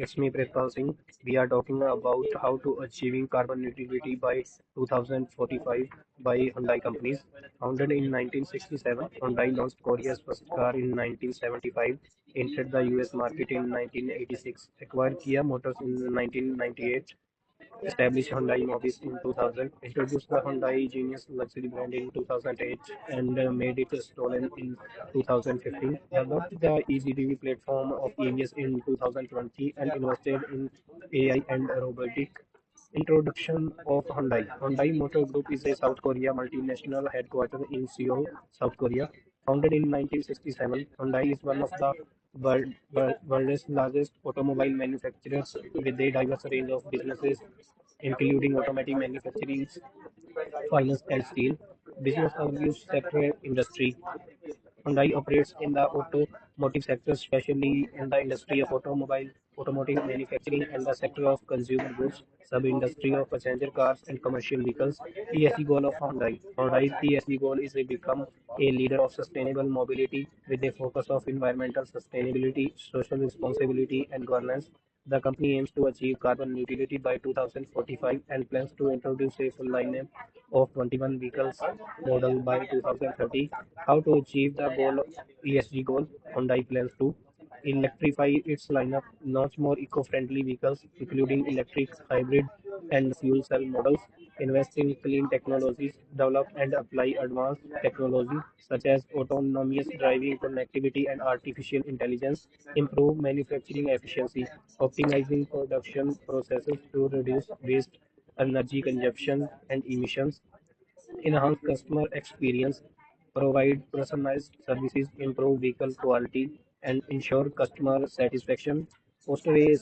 It's me, Pritpal Singh. We are talking about how to achieving carbon neutrality by 2045 by Hyundai companies. Founded in 1967, Hyundai launched Korea's first car in 1975, entered the US market in 1986, acquired Kia Motors in 1998, established Hyundai Mobis in 2000, introduced the Hyundai Genius luxury brand in 2008, and made it stolen in 2015, developed the EasyDV platform of EVs in 2020, and invested in AI and robotic. Introduction of Hyundai. Hyundai Motor Group is a South Korea multinational headquartered in Seoul, South Korea. Founded in 1967, Hyundai is one of the world's largest automobile manufacturers with a diverse range of businesses, including automotive manufacturing, finance, and steel. Business overview sector industry. Hyundai operates in the automotive sector, especially in the industry of automotive manufacturing and the sector of consumer goods, sub-industry of passenger cars and commercial vehicles. ESG goal of Hyundai. Hyundai's ESG goal is to become a leader of sustainable mobility with a focus of environmental sustainability, social responsibility, and governance. The company aims to achieve carbon neutrality by 2045 and plans to introduce a full lineup of 21 vehicles model by 2030. How to achieve the goal ESG goal? Hyundai plans to electrify its lineup, launch more eco-friendly vehicles, including electric, hybrid, and fuel cell models, invest in clean technologies, develop and apply advanced technology such as autonomous driving, connectivity, and artificial intelligence, improve manufacturing efficiency, optimizing production processes to reduce waste, energy consumption, and emissions, enhance customer experience, provide personalized services, improve vehicle quality, and ensure customer satisfaction, foster a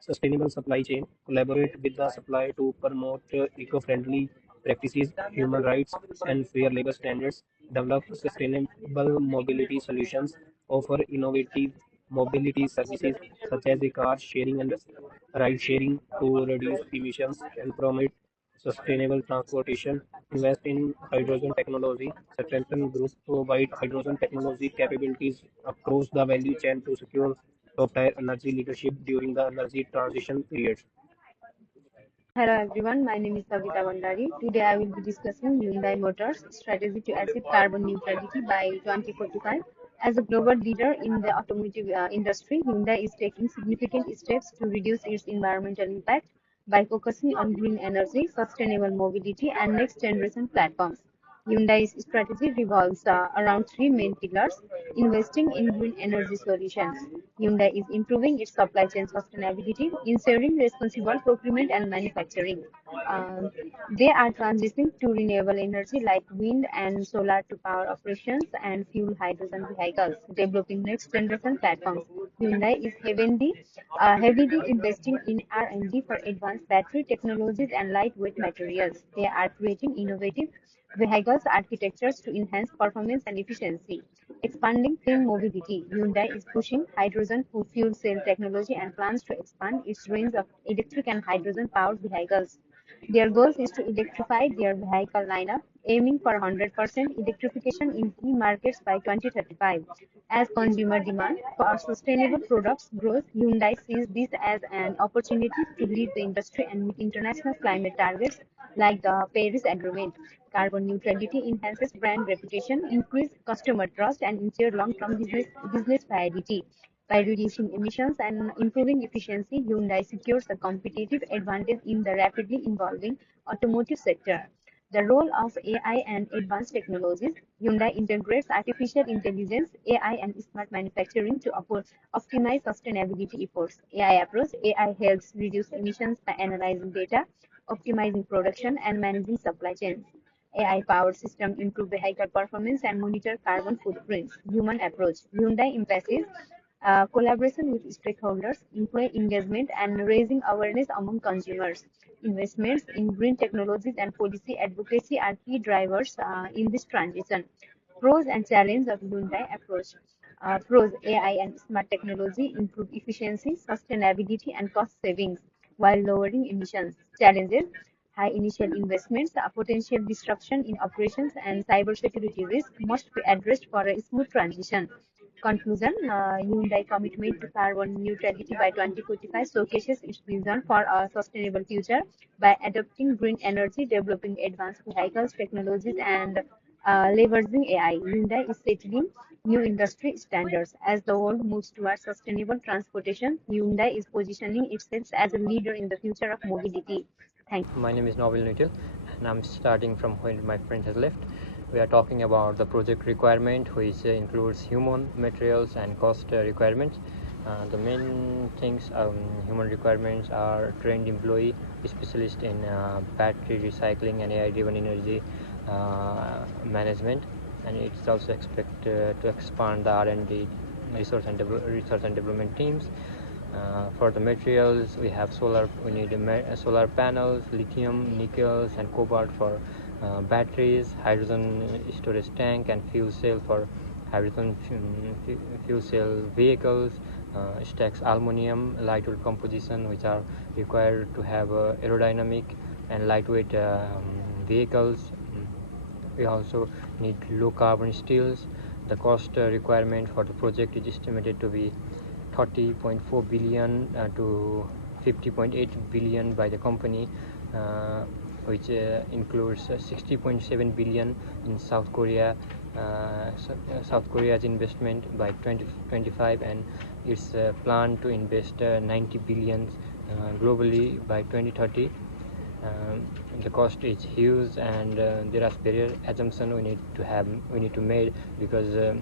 sustainable supply chain, collaborate with the supply to promote eco-friendly practices, human rights, and fair labor standards, develop sustainable mobility solutions, offer innovative mobility services such as the car sharing and ride sharing to reduce emissions and promote sustainable transportation, invest in hydrogen technology, strengthen group, provide hydrogen technology capabilities across the value chain to secure top-tier energy leadership during the energy transition period. Hello everyone, my name is Savita Bandari. Today I will be discussing Hyundai Motors' strategy to achieve carbon neutrality by 2045. As a global leader in the automotive industry, Hyundai is taking significant steps to reduce its environmental impact by focusing on green energy, sustainable mobility, and next generation platforms. Hyundai's strategy revolves around three main pillars: investing in green energy solutions. Hyundai is improving its supply chain sustainability, ensuring responsible procurement and manufacturing. Um, they are transitioning to renewable energy like wind and solar to power operations and fuel hydrogen vehicles, developing next generation platforms. Hyundai is heavily investing in R&D for advanced battery technologies and lightweight materials. They are creating innovative vehicles architectures to enhance performance and efficiency. Expanding clean mobility, Hyundai is pushing hydrogen fuel cell technology and plans to expand its range of electric and hydrogen powered vehicles. Their goal is to electrify their vehicle lineup, aiming for 100% electrification in key markets by 2035. As consumer demand for sustainable products grows, Hyundai sees this as an opportunity to lead the industry and meet international climate targets like the Paris Agreement. Carbon neutrality enhances brand reputation, increases customer trust, and ensures long-term business viability. By reducing emissions and improving efficiency, Hyundai secures a competitive advantage in the rapidly evolving automotive sector. The role of AI and advanced technologies. Hyundai integrates artificial intelligence, AI, and smart manufacturing to optimize sustainability efforts. AI approach. AI helps reduce emissions by analyzing data, optimizing production, and managing supply chains. AI-powered systems improve vehicle performance and monitor carbon footprints. Human approach. Hyundai emphasizes collaboration with stakeholders, employee engagement, and raising awareness among consumers. Investments in green technologies and policy advocacy are key drivers in this transition. Pros and challenges of Hyundai approach. Pros: AI and smart technology improve efficiency, sustainability, and cost savings while lowering emissions. Challenges: high initial investments, potential disruption in operations, and cybersecurity risk must be addressed for a smooth transition. conclusion, Hyundai commitment to carbon neutrality by 2045 showcases its vision for a sustainable future by adopting green energy, developing advanced vehicles technologies, and leveraging AI. Hyundai is setting new industry standards. As the world moves towards sustainable transportation, Hyundai is positioning itself as a leader in the future of mobility. Thank you. My name is Novel Nutil, and I'm starting from where my friend has left. We are talking about the project requirement, which includes human, materials, and cost requirements. The main things, human requirements are trained employee, specialist in battery recycling and AI-driven energy management, and it's also expected to expand the R&D research and development teams. For the materials, we have solar. We need solar panels, lithium, nickels, and cobalt for batteries, hydrogen storage tank, and fuel cell for hydrogen fuel cell vehicles. Stacks aluminum, lightweight composition, which are required to have aerodynamic and lightweight vehicles. We also need low carbon steels. The cost requirement for the project is estimated to be 30.4 billion to 50.8 billion by the company, which includes 60.7 billion in South Korea. South Korea's investment by 2025, and it's planned to invest 90 billion globally by 2030. The cost is huge, and there are various assumptions we need to make, because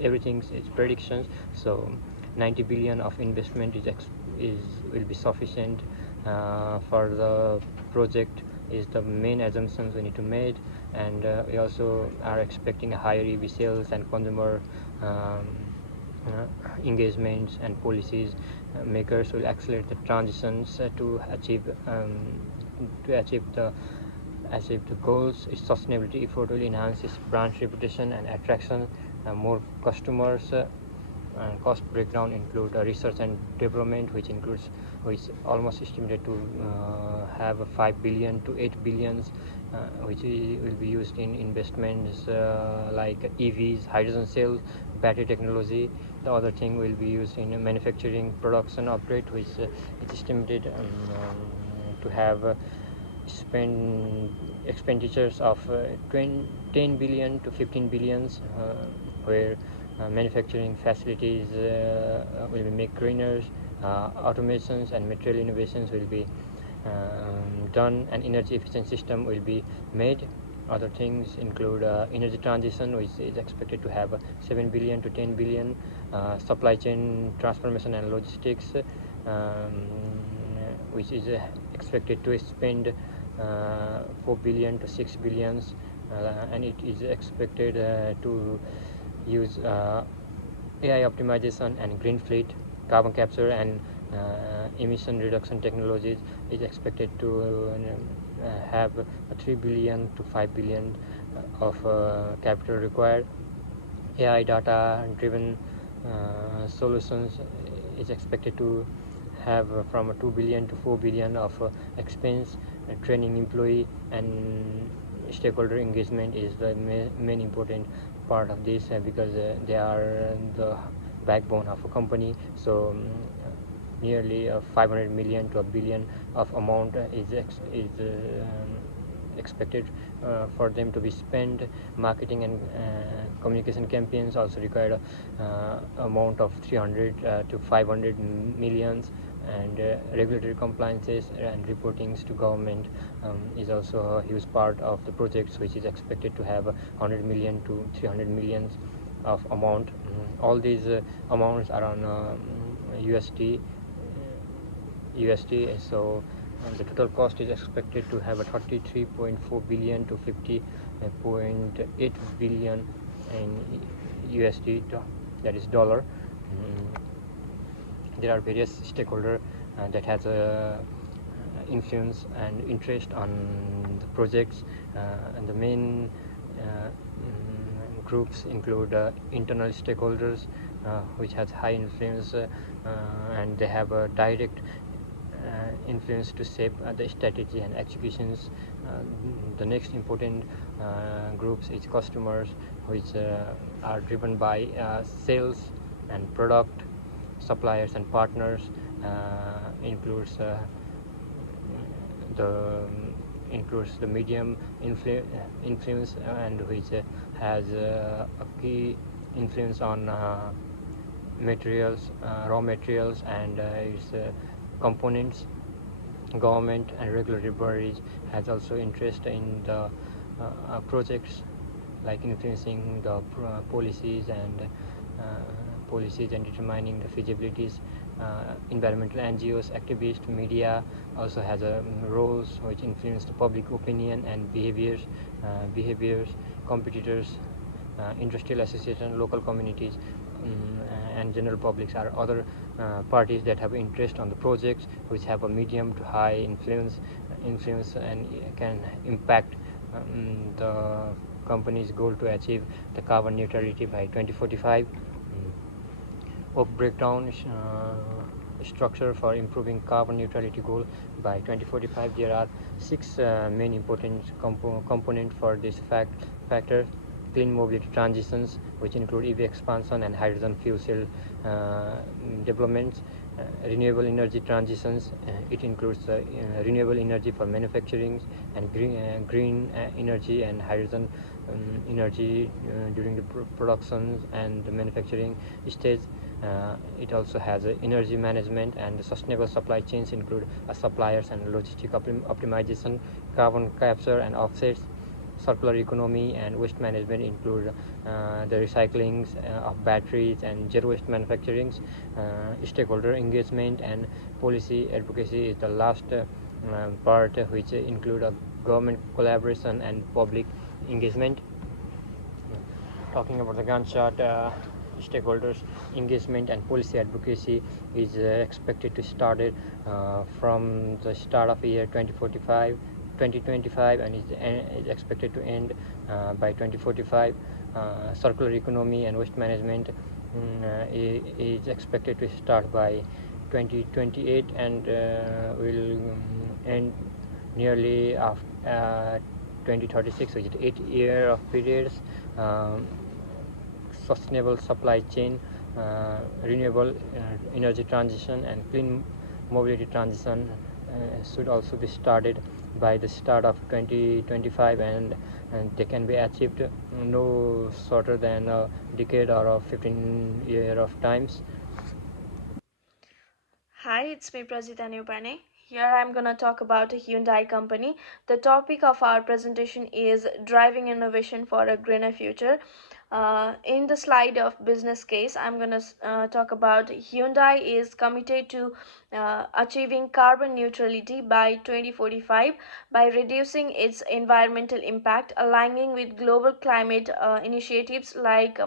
everything is predictions. So 90 billion of investment will be sufficient for the project, is the main assumptions we need to make. And we also are expecting a higher EV sales and consumer engagements and policies. Makers will accelerate the transitions to achieve the goals. Its sustainability effort will enhance its brand reputation and attraction more customers. Cost breakdown include research and development, which almost estimated to have 5 billion to 8 billions, which will be used in investments like EVs, hydrogen cells, battery technology. The other thing will be used in manufacturing, production upgrade, which is estimated to have spend expenditures of 10 billion to 15 billions, where manufacturing facilities will be made greener, automations and material innovations will be done, and energy efficient system will be made. Other things include energy transition, which is expected to have 7 billion to 10 billion, supply chain transformation and logistics, which is expected to spend 4 billion to 6 billions, and it is expected to use AI optimization and green fleet. Carbon capture and emission reduction technologies is expected to have 3 billion to 5 billion of capital required. AI data driven solutions is expected to have from 2 billion to 4 billion of expense. Training employee and stakeholder engagement is the main important part of this, because they are the backbone of a company. So nearly 500 million to a billion of amount is expected for them to be spent. Marketing and communication campaigns also require amount of 300 to 500 millions, and regulatory compliances and reportings to government is also a huge part of the projects, which is expected to have 100 million to 300 millions of amount. All these amounts are on USD. So the total cost is expected to have a 33.4 billion to 50.8 billion in USD, that is dollar. There are various stakeholders that has influence and interest on the projects, and the main groups include internal stakeholders, which has high influence, and they have a direct influence to shape the strategy and executions. The next important groups is customers, which are driven by sales and product. Suppliers and partners includes the includes the medium influence, and which has a key influence on materials, raw materials, and its components. Government and regulatory bodies has also interest in the projects, like influencing the policies and determining the feasibilities. Environmental NGOs, activists, media also has a roles which influence the public opinion and behaviors. Competitors, industrial association, local communities, and general publics are other parties that have interest on the projects, which have a medium to high influence and can impact the company's goal to achieve the carbon neutrality by 2045. Of breakdown structure for improving carbon neutrality goal by 2045, there are 6 main important components for this factor. Clean mobility transitions, which include EV expansion and hydrogen fuel cell developments. Renewable energy transitions, it includes renewable energy for manufacturing, and green energy and hydrogen energy during the production and the manufacturing stage. It also has energy management, and the sustainable supply chains include suppliers and logistic optimization, carbon capture and offsets. Circular economy and waste management include the recycling of batteries and zero waste manufacturing. Stakeholder engagement and policy advocacy is the last part, which include a government collaboration and public engagement. Talking about the Gantt chart, stakeholders engagement and policy advocacy is expected to start from the start of year 2025, and is expected to end by 2045. Circular economy and waste management is expected to start by 2028 and will end nearly after 2036, which is 8 year of periods. Sustainable supply chain, renewable energy transition, and clean mobility transition should also be started by the start of 2025, and they can be achieved no shorter than a decade or a 15 year of times. Hi, it's me Prajita Newpane. Here I'm gonna talk about a Hyundai company. The topic of our presentation is driving innovation for a greener future. In the slide of business case, I'm gonna talk about Hyundai is committed to achieving carbon neutrality by 2045 by reducing its environmental impact, aligning with global climate initiatives like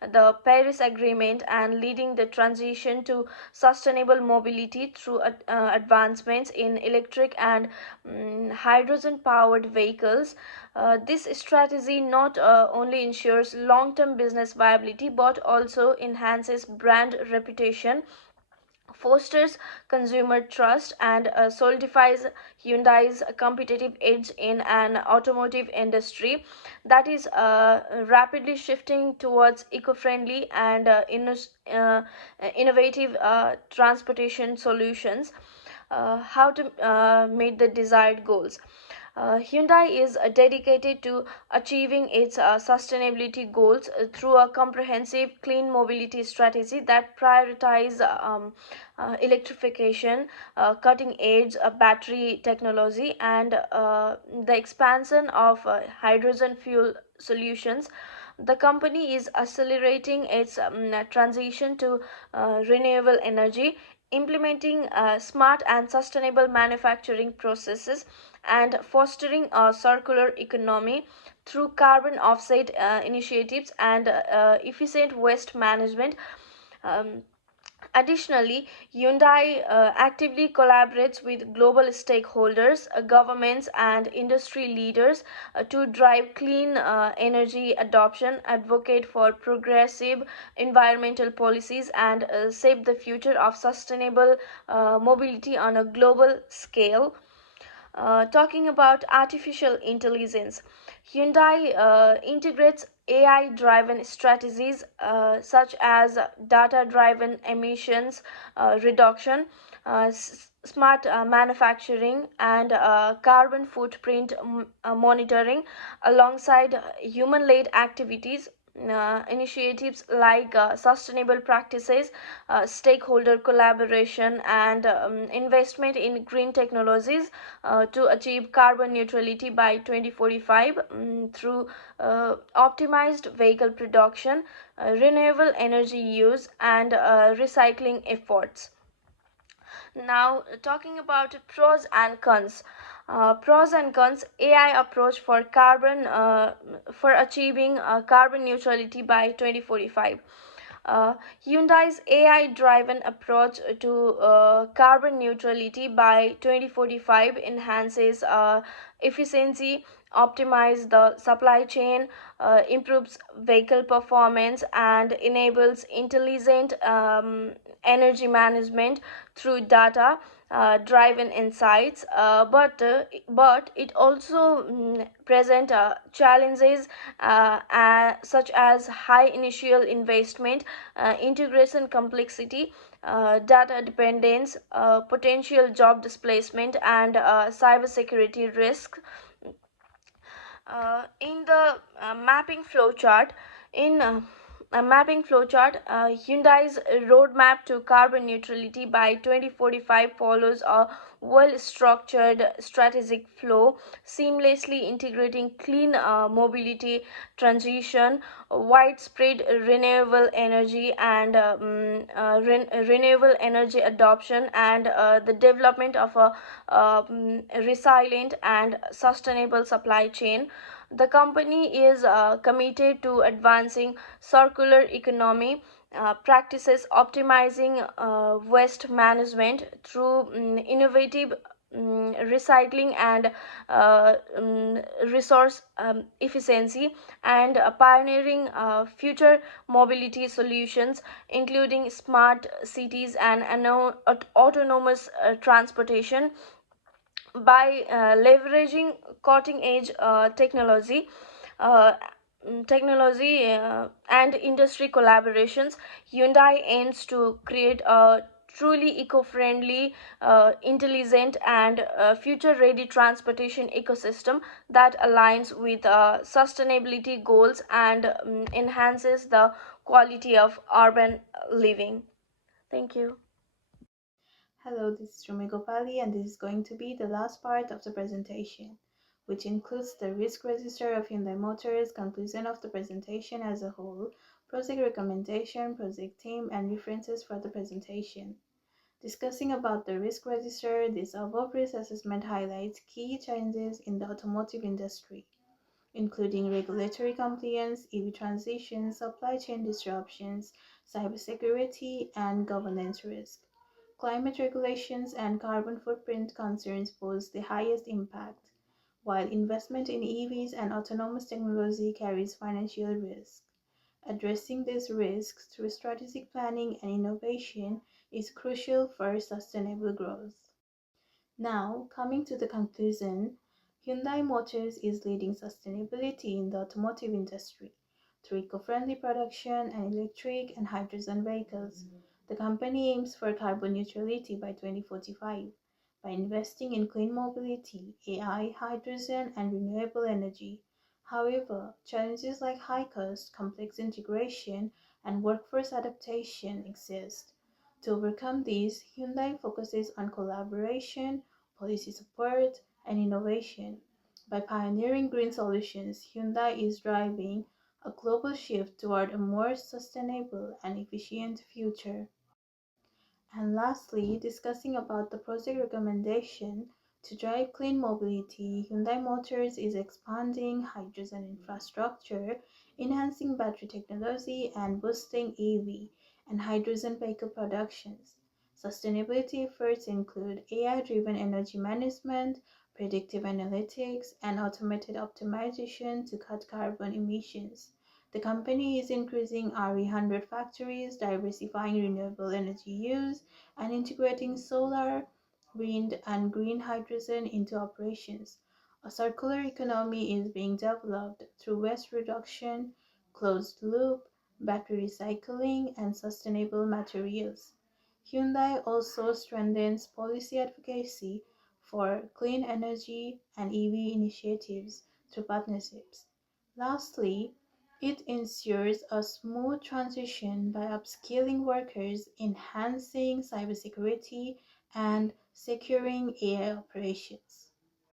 the Paris Agreement, and leading the transition to sustainable mobility through advancements in electric and hydrogen powered vehicles. This strategy not only ensures long-term business viability but also enhances brand reputation, fosters consumer trust, and solidifies Hyundai's competitive edge in an automotive industry that is rapidly shifting towards eco-friendly and innovative transportation solutions. How to meet the desired goals. Hyundai is dedicated to achieving its sustainability goals through a comprehensive clean mobility strategy that prioritizes electrification, cutting edge battery technology, and the expansion of hydrogen fuel solutions. The company is accelerating its transition to renewable energy, implementing smart and sustainable manufacturing processes, and fostering a circular economy through carbon offset initiatives and efficient waste management. Um, Additionally, Hyundai actively collaborates with global stakeholders, governments, and industry leaders to drive clean energy adoption, advocate for progressive environmental policies, and shape the future of sustainable mobility on a global scale. Talking about artificial intelligence, Hyundai integrates AI driven strategies such as data driven emissions reduction, smart manufacturing, and carbon footprint monitoring alongside human led activities. Initiatives like sustainable practices, stakeholder collaboration, and investment in green technologies to achieve carbon neutrality by 2045 through optimized vehicle production, renewable energy use, and recycling efforts. Now, talking about pros and cons. Pros and cons: AI approach for achieving carbon neutrality by 2045. Uh, Hyundai's AI-driven approach to carbon neutrality by 2045 enhances efficiency, optimizes the supply chain, improves vehicle performance, and enables intelligent energy management through data driven insights, but it also present challenges such as high initial investment, integration complexity, data dependence, potential job displacement, and cybersecurity risk. In the mapping flowchart, in a mapping flowchart, Hyundai's roadmap to carbon neutrality by 2045 follows a well-structured strategic flow, seamlessly integrating clean mobility transition, widespread renewable energy, and renewable energy adoption, and the development of a resilient and sustainable supply chain. The company is committed to advancing circular economy practices, optimizing waste management through innovative recycling and resource efficiency, and pioneering future mobility solutions, including smart cities and autonomous transportation. By leveraging cutting edge uh, and industry collaborations, Hyundai aims to create a truly eco-friendly, intelligent, and future-ready transportation ecosystem that aligns with sustainability goals and enhances the quality of urban living. Thank you. Hello, this is Rumi Gopali, and this is going to be the last part of the presentation, which includes the risk register of Hyundai Motors, conclusion of the presentation as a whole, project recommendation, project team, and references for the presentation. Discussing about the risk register, this above risk assessment highlights key challenges in the automotive industry, including regulatory compliance, EV transition, supply chain disruptions, cybersecurity, and governance risk. Climate regulations and carbon footprint concerns pose the highest impact, while investment in EVs and autonomous technology carries financial risk. Addressing these risks through strategic planning and innovation is crucial for sustainable growth. Now, coming to the conclusion, Hyundai Motors is leading sustainability in the automotive industry through eco-friendly production and electric and hydrogen vehicles. The company aims for carbon neutrality by 2045 by investing in clean mobility, AI, hydrogen, and renewable energy. However, challenges like high cost, complex integration, and workforce adaptation exist. To overcome these, Hyundai focuses on collaboration, policy support, and innovation. By pioneering green solutions, Hyundai is driving a global shift toward a more sustainable and efficient future. And lastly, discussing about the project recommendation to drive clean mobility, Hyundai Motors is expanding hydrogen infrastructure, enhancing battery technology, and boosting EV and hydrogen vehicle productions. Sustainability efforts include AI-driven energy management, predictive analytics, and automated optimization to cut carbon emissions. The company is increasing RE100 factories, diversifying renewable energy use, and integrating solar, wind, and green hydrogen into operations. A circular economy is being developed through waste reduction, closed loop, battery recycling, and sustainable materials. Hyundai also strengthens policy advocacy for clean energy and EV initiatives through partnerships. Lastly, it ensures a smooth transition by upskilling workers, enhancing cybersecurity, and securing AI operations.